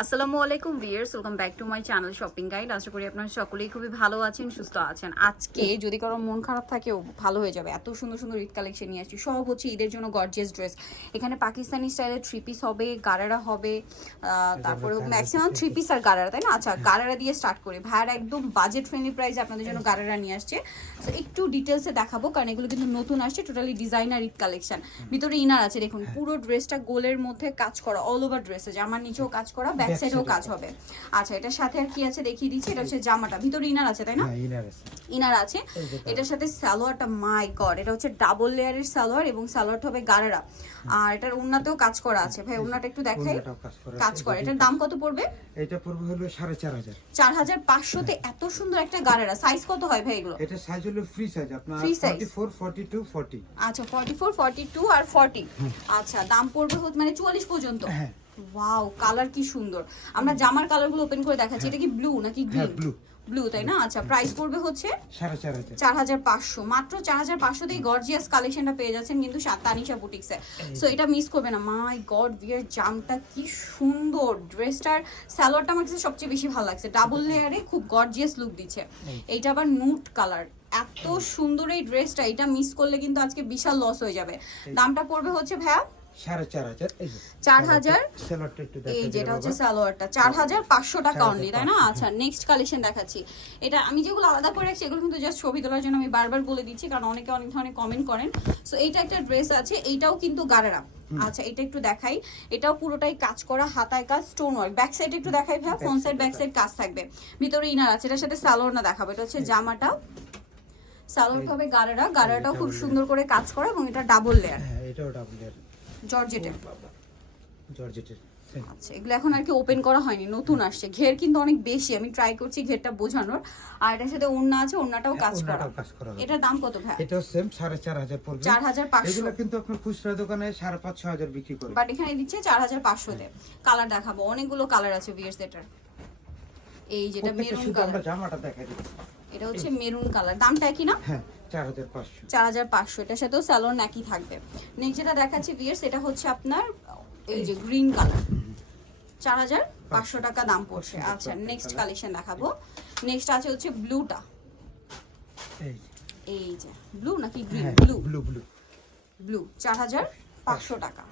আসসালামু আলাইকুম viewers welcome back to my channel shopping guide. আশা করি আপনারা সকলেই খুবই ভালো আছেন সুস্থ আছেন। আজকে যদি কারও মন খারাপ থাকেও ভালো হয়ে যাবে। এত সুন্দর সুন্দর ঈদ কালেকশন নিয়ে আসছি। সব হচ্ছে ঈদের জন্য গর্জিয়াস ড্রেস এখানে পাকিস্তানি স্টাইলের থ্রি পিস হবে গারারা হবে তারপরে ম্যাক্সিমাম থ্রি পিস আর গারারা তাই না? আচ্ছা গারারা দিয়ে স্টার্ট করি। ভাইয়ার একদম বাজেট ফ্রেন্ডলি প্রাইস আপনাদের জন্য গারারা নিয়ে আসছে। সো একটু ডিটেলসে দেখাবো কারণ এগুলো কিন্তু নতুন আসছে টোটালি ডিজাইনার ঈদ কালেকশন। ভিতরে ইনার আছে দেখুন পুরো ড্রেসটা গোলের মধ্যে কাজ করা অল ওভার ড্রেসে জামার নিচেও কাজ করা ব্যাক সাইডেও কাজ হবে। আচ্ছা এটার সাথে আর কি আছে দেখিয়ে দিচ্ছি? এটা হচ্ছে জামাটা। ভিতরে ইনার আছে তাই না? হ্যাঁ ইনার আছে। এটার সাথে সালোয়ারটা মাই গড এটা হচ্ছে ডাবল লেয়ারের সালোয়ার এবং সালোয়ারটা হবে গারারা। আর এটার উন্নাতেও কাজ করা আছে। ভাই উন্নাটা একটু দেখাই। কাজ করা এটার দাম কত পড়বে? এটা পড়বে হলো সাড়ে চার হাজার। চার হাজার পাঁচশোতে এত সুন্দর একটা গারারা। সাইজ কত হয় ভাই এগুলো? এটা সাইজ হলো ফ্রি সাইজ আপনার Free size? Forty four forty two forty আচ্ছা ফর্টি ফোর ফর্টি টু আর ফর্টি আচ্ছা দাম পড়বে মানে চুয়াল্লিশ পর্যন্ত? হ্যাঁ। ওয়াও কালার কি সুন্দর। আমরা জামার কালারগুলো ওপেন করে দেখাচ্ছি এটা কি ব্লু নাকি হ্যাঁ গ্রিন ব্লু ব্লু তাই না? আচ্ছা প্রাইস পড়বে হচ্ছে চার হাজার। পাঁচশো। মাত্র চার হাজার পাঁচশোতেই গর্জিয়াস কালেকশনটা পেয়ে যাচ্ছেন কিন্তু তানিশা বুটিক্সে সো এটা মিস করবে না। মাই গড বিয়ার জামটা কি সুন্দর। ড্রেসটার স্যালোয়ারটা আমার কাছে সবচেয়ে বেশি ভালো লাগছে। ডাবল লেয়ারে খুব গর্জিয়াস লুক দিচ্ছে। এইটা আবার নুট কালার এত সুন্দর এই ড্রেসটা এটা মিস করলে কিন্তু আজকে বিশাল লস হয়ে যাবে। দামটা পড়বে হচ্ছে ভাইয়া? সাড়ে চার হাজার এই চার হাজার? এই যেটা হচ্ছে সালোয়ারটা চার হাজার পাঁচশো টাকা অনলি তাই না? আচ্ছা নেক্সট কালেকশন দেখাচ্ছি। এটা আমি যেগুলো আলাদা করে রাখছি এগুলো কিন্তু জাস্ট ছবি তোলার জন্য আমি বারবার বলে দিচ্ছি কারণ অনেকে অনেক ধরনের কমেন্ট করেন। সো এইটা একটা ড্রেস আছে এইটাও কিন্তু গারারা। আচ্ছা এটা একটু দেখাই। এটাও পুরোটাই কাজ করা হাতায় কাজ স্টোন ওয়ার্ক ব্যাক সাইড একটু দেখাই ভাই ফ্রন্ট সাইড ব্যাক সাইড কাজ থাকবে। ভিতরে ইনার আছে এটার সাথে সালোয়ার না দেখাবো এটা হচ্ছে জামাটা। সালোয়ার হবে গারারা গারারাটাও খুব সুন্দর করে কাজ করা এবং এটা ডাবল লেয়ার এটাও ডাবল এর জর্জেটের। জর্জেটের আচ্ছা এগুলো এখন আর কি ওপেন করা হয়নি নতুন আসছে। ঘের কিন্তু অনেক বেশি আমি ট্রাই করছি ঘেরটা বোঝানোর। আর এটার সাথে ওড়না আছে ওড়নাটাও কাজ করা। এটার দাম কত ভাই? এটাও সেম সাড়ে চার হাজার পড়বে। চার হাজার পাঁচশো। এগুলো কিন্তু আপনার খুচরা দোকানে সাড়ে পাঁচ ছ হাজার বিক্রি করে বাট এখানে দিচ্ছে চার হাজার পাঁচশোতে কালার দেখাবো অনেকগুলো কালার আছে বিয়ার্স এটার। এই যেটা মেরুন কালার জামাটা দেখাই দিচ্ছি। এটা হচ্ছে মেরুন কালার। দামটা একই না? হ্যাঁ চার হাজার পাঁচশো। চার হাজার পাঁচশো। এটার সাথেও স্যালোন একই থাকবে। নেক্সট যেটা দেখাচ্ছি বিয়ার্স এটা হচ্ছে আপনার এই যে গ্রিন কালার চার হাজার পাঁচশো টাকা দাম পড়ছে। আচ্ছা নেক্সট কালেকশন দেখাবো। নেক্সট আছে হচ্ছে ব্লুটা এই যে। এই যে ব্লু নাকি green blue blue blue blue চার হাজার পাঁচশো টাকা।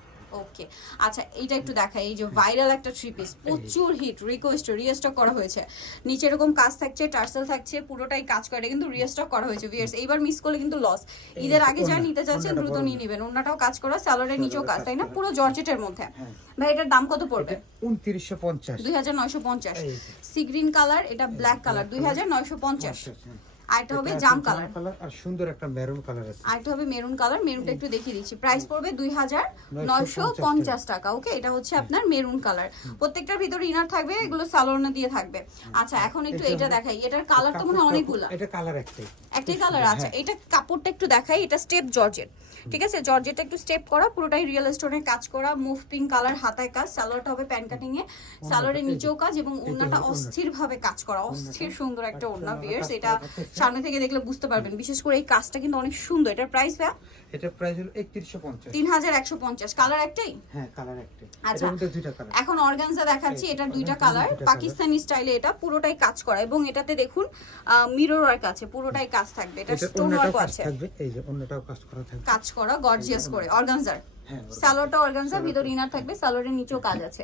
ওকে আচ্ছা এইটা একটু দেখাই। এই যে ভাইরাল একটা থ্রি পিস প্রচুর হিট রিকোয়েস্ট রিস্টক করা হয়েছে। নিচে এরকম কাজ থাকছে টার্সেল থাকছে পুরোটাই কাজ করে কিন্তু রিস্টক করা হয়েছে ভিয়ার্স এইবার মিস করলে কিন্তু লস ঈদের আগে যা নিতে চাচ্ছেন দ্রুত নিয়ে নেবেন। অন্যটাও কাজ করা স্যালারের নিচেও কাজ তাই না? পুরো জর্জেটের মধ্যে। হ্যাঁ। ভাই এটার দাম কত পড়বে? উনত্রিশশো পঞ্চাশ। দুই হাজার নয়শো পঞ্চাশ। সি গ্রিন কালার এটা ব্ল্যাক কালার দুই হাজার নয়শো পঞ্চাশ হ্যাঁ। আর এটা হবে জাম কালার। আর সুন্দর একটা মেরুন কালার আছে। আরেকটা হবে মেরুন কালার মেরুনটা একটু দেখিয়ে দিচ্ছি। প্রাইস পড়বে দুই হাজার নয়শো পঞ্চাশ টাকা। ওকে এটা হচ্ছে আপনার মেরুন কালার। প্রত্যেকটার ভিতরে ইনার থাকবে এগুলো সালোনা দিয়ে থাকবে। আচ্ছা এখন একটু এটা দেখাই। এটার কালার তো মনে হয় অনেকগুলো। এটা কালার একটাই। একটাই কালার হ্যাঁ। আচ্ছা এটা কাপড়টা একটু দেখাই এটা স্টেপ জর্জেট ঠিক আছে? জর্জেটটা একটু স্টেপ করা পুরোটাই রিয়েল স্টোনের কাজ করা মুভ পিঙ্ক কালার হাতায় কাজ সালোয়ারটা হবে প্যান্ট কাটিং এ সালোয়ারের নিচেও কাজ এবং ওড়নাটা। অস্থির ভাবে কাজ করা অস্থির সুন্দর একটা ওড়না বিয়ার্স এটা সামনে থেকে দেখলে বুঝতে পারবেন। বিশেষ করে এই কাজটা কিন্তু অনেক সুন্দর। এটার প্রাইস ভাই এটা প্রাইস হলো একত্রিশশো পঞ্চাশ। তিন হাজার একশো পঞ্চাশ। কালার একটাই? হ্যাঁ কালার একটাই। আচ্ছা। দুইটা কালার এখন অর্গানজা দেখাচ্ছি এটার দুইটা কালার পাকিস্তানি স্টাইলে এটা পুরোটাই কাজ করা এবং এটাতে দেখুন মিরর ওয়ার্ক আছে পুরোটাই কাজ থাকবে এটা স্টোন ওয়ার্ক আছে। থাকবে এই যে অন্যটাও কাজ করা থাকবে। কাজ করা গর্জিয়াস করে অর্গানজার হ্যাঁ সালোয়ারটা অর্গানজা ভিতর ইনার থাকবে সালোয়ারের নিচেও কাজ আছে।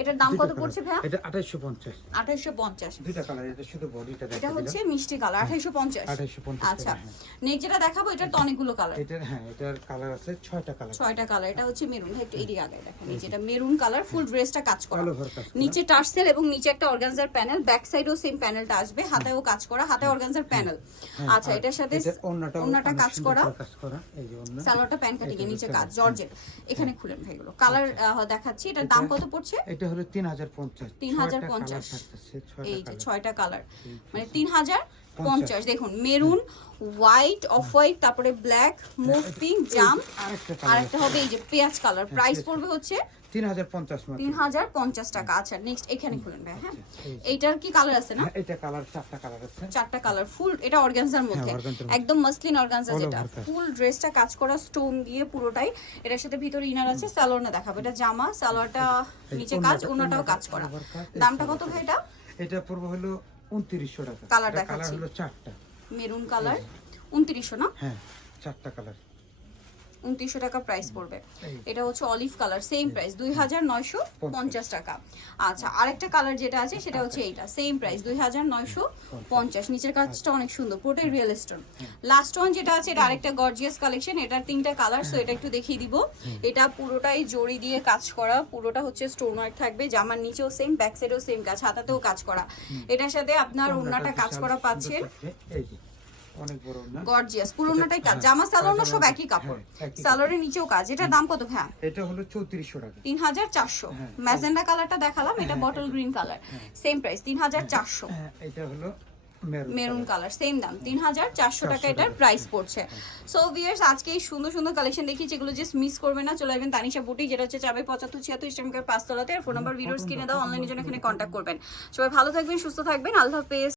এটার দাম কত পড়ছে ভাইয়া? এটা আঠাইশো পঞ্চাশ। আঠাইশো পঞ্চাশ। দুইটা কালার এটা শুধু বডিটা এটা হচ্ছে মিষ্টি কালার আঠাইশো পঞ্চাশ। 2850 আচ্ছা হ্যাঁ। নেক্সট যেটা দেখাবো এটার তো অনেকগুলো কালার এটার হ্যাঁ এটার কালার আছে ছয়টা কালার ছয়টা কালার এটা হচ্ছে মেরুন একটু এদিকে আগে দেখেন এই যেটা মেরুন কালার ফুল ড্রেসটা কাজ করা। নিচে টার্সেল এবং নিচে একটা অর্গানজার প্যানেল ব্যাক সাইডেও সেম প্যানেলটা আসবে হাতেও কাজ করা হাতে অর্গানজার প্যানেল। হ্যাঁ, আচ্ছা এটার সাথে ওড়নাটাও কাজ করা। কাজ করা এই যে ওড়না সালোয়ারটা প্যান কাটিং নিচে কাজ, জর্জেট। এখানে খুলেন ভাইগুলো কালার দেখাচ্ছি এটার দাম কত পড়ছে? এটা হলো তিন হাজার পঞ্চাশ। 3050 ছয়টা এই যে ছয়টা কালার মানে তিন হাজার পঞ্চাশ। দেখুন মেরুন হোয়াইট অফ হোয়াইট তারপরে ব্ল্যাক মুভ পিঙ্ক জাম আর একটা হবে এই যে পেঁয়াজ কালার প্রাইস পড়বে হচ্ছে তিন হাজার পঞ্চাশ মাত্র তিন হাজার পঞ্চাশ টাকা। আচ্ছা নেক্সট এখানে খুলেন ভাই হ্যাঁ? আচ্ছা। এইটার কি কালার আছে না? হ্যাঁ, এটা কালার চারটা কালার আছে। চারটা কালার ফুল এটা অর্গানজার মধ্যে। হ্যাঁ, মধ্যে। একদম মাসলিন অর্গানজা যেটা। ফুল ড্রেসটা কাজ করা স্টোন দিয়ে পুরোটাই। এটার সাথে ভিতরে ইনার আছে সালোয়ার দেখাবো। এটা জামা সালোয়ারটা নিচে কাজ ওনাটাও কাজ করা। দামটা কত ভাই এটা এটা পড়ব হলো উনত্রিশশো টাকা। কালার দেখাচ্ছি। কালার হলো চারটা। মেরুন কালার উনত্রিশশো না? হ্যাঁ চারটা কালার উনত্রিশশো টাকা প্রাইস পড়বে। এটা হচ্ছে অলিভ কালার সেম প্রাইস দুই হাজার নয়শো পঞ্চাশ টাকা। আচ্ছা আরেকটা কালার যেটা আছে সেটা হচ্ছে এইটা সেম প্রাইস দুই হাজার নয়শো পঞ্চাশ। নিচের কাজটা অনেক সুন্দর পুরোটাই রিয়েল স্টোন লাস্ট ওয়ান যেটা আছে এটা আরেকটা গর্জিয়াস কালেকশন এটার তিনটা কালার সো এটা একটু দেখিয়ে দিব। এটা পুরোটাই জড়ি দিয়ে কাজ করা পুরোটা হচ্ছে স্টোন ওয়ার্ক থাকবে জামার নিচেও সেম ব্যাক সাইডেও সেম কাজ হাতাতেও কাজ করা। এটার সাথে আপনার ওড়নাটা কাজ করা পাচ্ছেন। অনেক বড় না? গর্জিয়াস পুরোনোটাই কাজ। হ্যাঁ, জামা সালোয়ার জামা- সব একই কাপড়। হ্যাঁ, সালোয়ারের নিচেও কাজ। এটার দাম কত ভাই এটা হলো চৌত্রিশশো টাকা। তিন হাজার চারশো হ্যাঁ। ম্যাজেন্ডা কালারটা দেখালাম এটা bottle green colour same price তিন হাজার চারশো হ্যাঁ, এটা হলো মেরুন কালার সেম দাম। তিন হাজার চারশো টাকা। এটার প্রাইস পড়ছে সো ভিয়ার্স আজকে এই সুন্দর সুন্দর কালেকশন দেখি যেগুলো জাস্ট মিস করবে না চলে আসবেন তানিশা বুটি যেটা হচ্ছে চাবে পঁচাত্তর ছিয়াত্তর ইস্টামকার পাঁচতলাতে। আর ফোন নাম্বার ভিডিওস কিনে দাও অনলাইনে জন্য এখানে কন্ট্যাক্ট করবেন। সবাই ভালো থাকবেন সুস্থ থাকবেন। আল্লাহ হাফেজ।